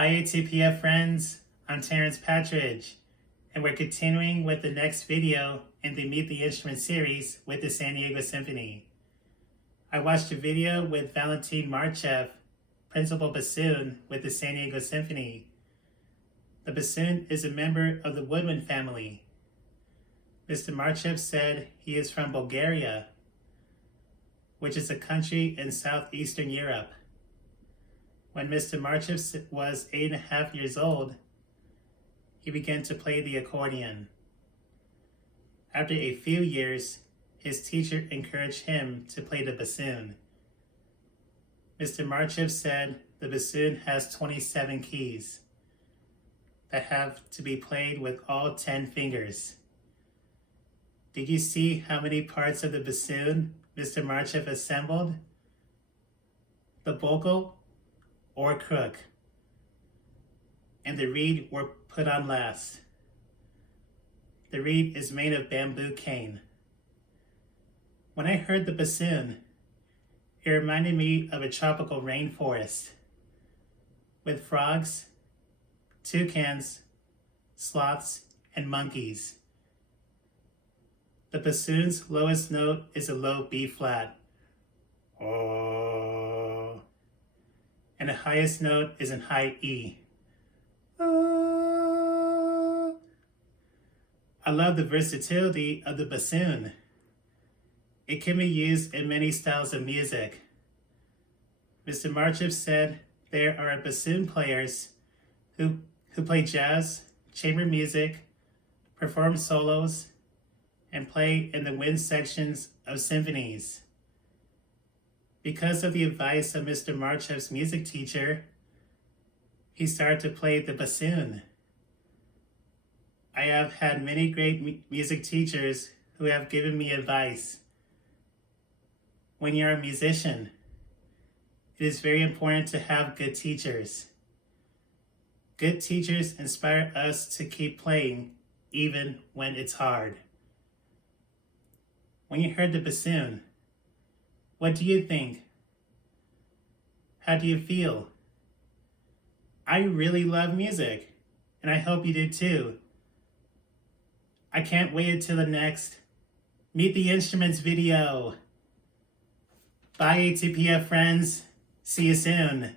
Hi ATPF friends, I'm Terrence Patridge, and we're continuing with the next video in the Meet the Instrument series with the San Diego Symphony. I watched a video with Valentin Marchev, Principal Bassoon with the San Diego Symphony. The bassoon is a member of the woodwind family. Mr. Marchev said he is from Bulgaria, which is a country in southeastern Europe. When Mr. Marchev was 8.5 years old, he began to play the accordion. After a few years, his teacher encouraged him to play the bassoon. Mr. Marchev said the bassoon has 27 keys that have to be played with all 10 fingers. Did you see how many parts of the bassoon Mr. Marchev assembled? The bogle or crook and the reed were put on last. The reed is made of bamboo cane. When I heard the bassoon, it reminded me of a tropical rainforest with frogs, toucans, sloths, and monkeys. The bassoon's lowest note is a low B flat. Oh. And the highest note is in high E. Oh. I love the versatility of the bassoon. It can be used in many styles of music. Mr. Marchev said there are bassoon players who play jazz, chamber music, perform solos, and play in the wind sections of symphonies. Because of the advice of Mr. Marchev's music teacher, he started to play the bassoon. I have had many great music teachers who have given me advice. When you're a musician, it is very important to have good teachers. Good teachers inspire us to keep playing even when it's hard. When you heard the bassoon, what do you think? How do you feel? I really love music, and I hope you do too. I can't wait until the next Meet the Instruments video. Bye ATPF friends. See you soon.